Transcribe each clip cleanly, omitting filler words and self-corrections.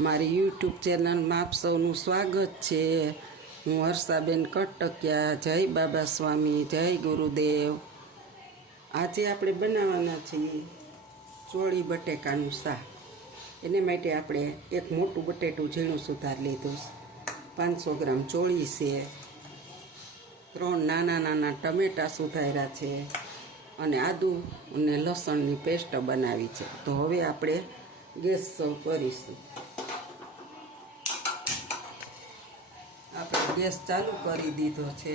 મારી યુટ્યુબ ચેનલમાં આપ સૌનું સ્વાગત છે। હું હર્ષાબેન કટકિયા। જય બાબા સ્વામી, જય ગુરુદેવ। આજે આપણે બનાવવાના છીએ ચોળી બટેકાનું શાક। એને માટે આપણે એક મોટું બટેટું ઝીણું સુધાર લીધું, 500 ગ્રામ ચોળી છે, 3 નાના નાના ટમેટા સુધાર્યા છે અને આદુ અને લસણની પેસ્ટ બનાવી છે। તો હવે આપણે ગેસ સર્વ કરીશું। આપણે ગેસ ચાલુ કરી દીધો છે।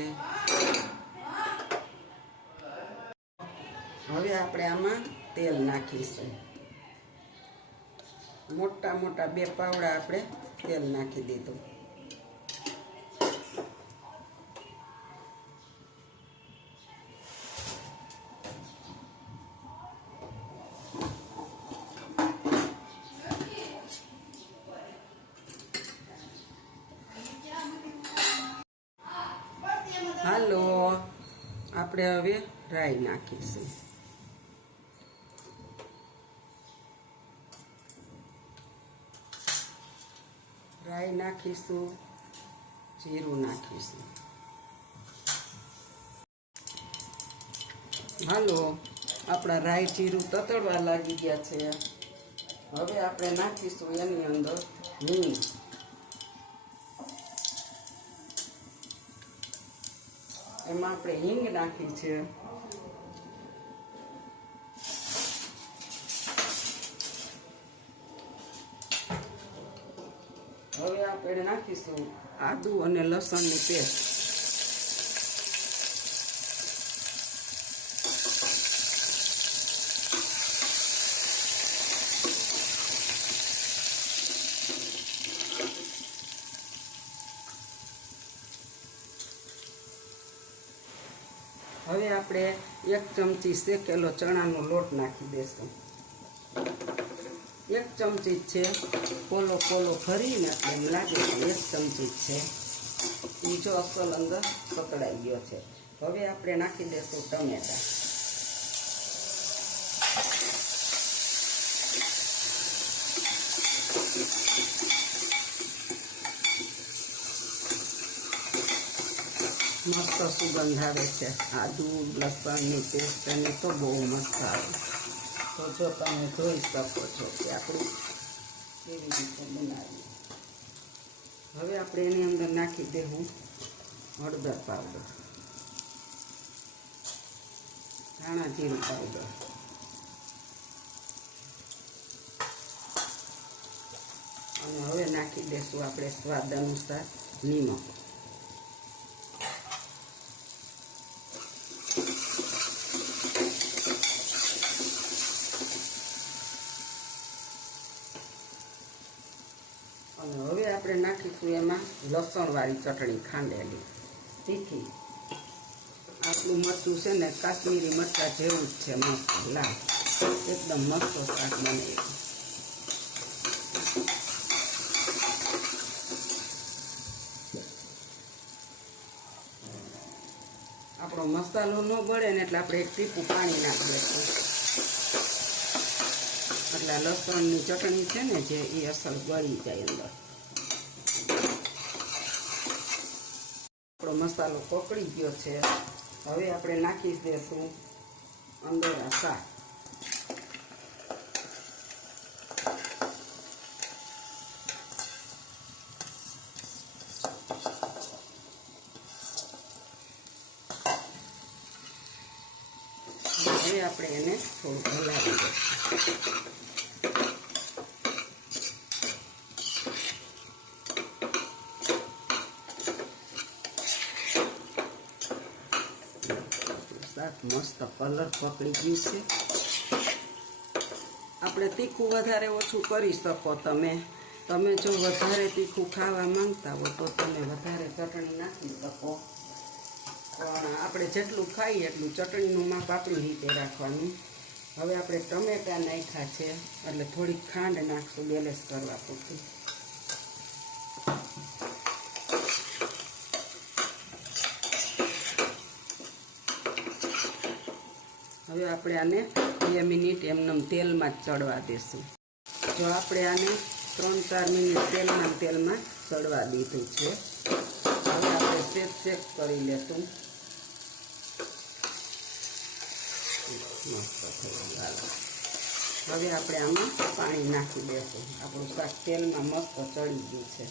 હવે આપણે આમાં તેલ નાખીશું। મોટા મોટા 2 પાવડા આપણે તેલ નાખી દીધું। હાલો, આપણે હવે રાઈ નાખીશું। રાઈ નાખીશું, જીરું નાખીશું। હાલો, આપણા રાઈ જીરું તતડવા લાગી ગયા છે। હવે આપણે નાખીશું એની અંદર હિંગ। એમાં આપણે હિંગ નાખી છે। હવે આપણે નાખીશું આદુ અને લસણની પેસ્ટ। હવે આપણે 1 ચમચી શેકેલો ચણાનો લોટ નાખી દેશું। 1 ચમચી છે, પોલો પોલો ભરીને આપણે એમ લાગે કે 1 ચમચી છે, એ જો અસલ અંદર પકડાઈ ગયો છે। હવે આપણે નાખી દઈશું ટમેટા। મસ્ત સુગંધ આવે છે, આદુ લસણની પેસ્ટ અને તો બહુ મસ્ત આવે। તો જો તમે જોઈ શકો છો કે આપણે કેવી રીતે બનાવીએ। હવે આપણે એની અંદર નાખી દેવું હળદર પાવડર, ધાણા જીરું પાવડર, અને હવે નાખી દઈશું આપણે સ્વાદ અનુસાર નિમક। અને હવે આપણે નાખીશું એમાં લસણવાળી ચટણી ખાંડેલી તીખી। આપણું મરચું છે ને કાશ્મીરી મરચાં જેવું જ છે, મસ્ત લાલ, એકદમ મસ્ત શાક બને। આપણો મસાલો ન બળે ને એટલે આપણે 1 ટીપું પાણી નાખી દઈશું, એટલે લસણની ચટણી છે ને જે એ અસલ ગળી જાય અંદર। આપણો મસાલો પકડી ગયો છે। હવે આપણે નાખી દઈશું અંદર આ શાક। હવે આપણે એને થોડું હલાવી દઈશું। શાક મસ્ત કલર પકડી ગયું છે। આપણે તીખું વધારે ઓછું કરી શકો તમે જો વધારે તીખું ખાવા માંગતા હો તો તમે વધારે ચટણી નાખી શકો, પણ આપણે જેટલું ખાઈએ એટલું ચટણીનું માપ આપણી રીતે રાખવાનું। હવે આપણે ટમેટા નાખ્યા છે એટલે થોડીક ખાંડ નાખશું બેલેન્સ કરવા પૂરતી। હવે આપણે આને 2 મિનિટ એમને તેલમાં જ ચડવા દેશું। જો આપણે આને 3-4 મિનિટ તેલમાં સડવા દીધું છે. હવે આપણે ચેક કરી લેશું. મસ્ત થઈ ગયું. હવે આપણે આમાં પાણી નાખી દઈશું. આપણું શાક તેલમાં મસ્ત ચડી ગયું છે.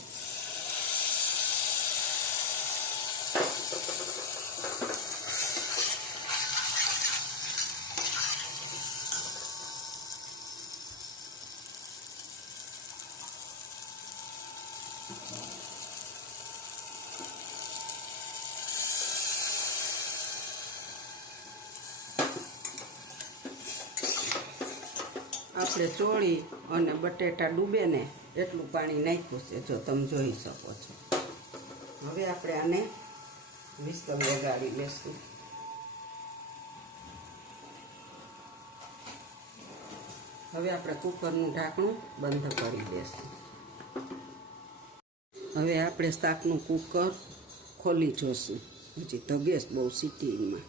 આપણે ચોળી અને બટેટા ડૂબે ને એટલું પાણી નાખ્યું છે, જો તમે જોઈ શકો છો. હવે આપણે આને વિસ્તર વગાડી લેશું. હવે આપણે કુકરનું ઢાંકણું બંધ કરી દઈશું. હવે આપણે શાકનું કુકર ખોલી જોશું. હજી તો ગેસ બહુ સીટીમાં.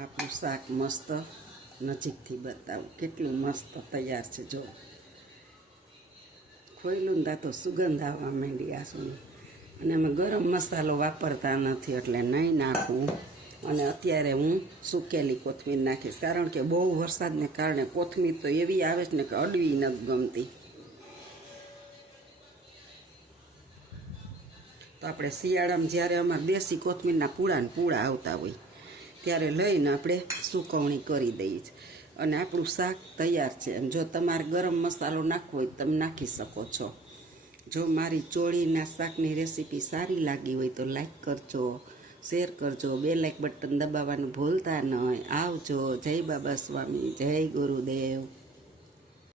આપણું શાક મસ્ત નજીકથી બતાવું કેટલું મસ્ત તૈયાર છે. જો ખોયલું ને તો સુગંધ આવવા માંડી આસુની. અને અમે ગરમ મસાલો વાપરતા નથી એટલે નહીં નાખવું. અને અત્યારે હું સૂકેલી કોથમીર નાખીશ, કારણ કે બહુ વરસાદને કારણે કોથમીર તો એવી આવે છે ને કે અડવી નથી ગમતી. તો આપણે શિયાળામાં જ્યારે અમારે દેશી કોથમીરના પૂળા આવતા હોય ત્યારે લઈને આપણે સૂકવણી કરી દઈએ છીએ. અને આપણું શાક તૈયાર છે. અને જો તમારે ગરમ મસાલો નાખવો હોય તમે નાખી શકો છો. જો મારી ચોળીના શાકની રેસીપી સારી લાગી હોય તો લાઈક કરજો, શેર કરજો, બેલ આઇકન બટન દબાવવાનું ભૂલતા નહીં. આવજો. જય બાબા સ્વામી, જય ગુરુદેવ.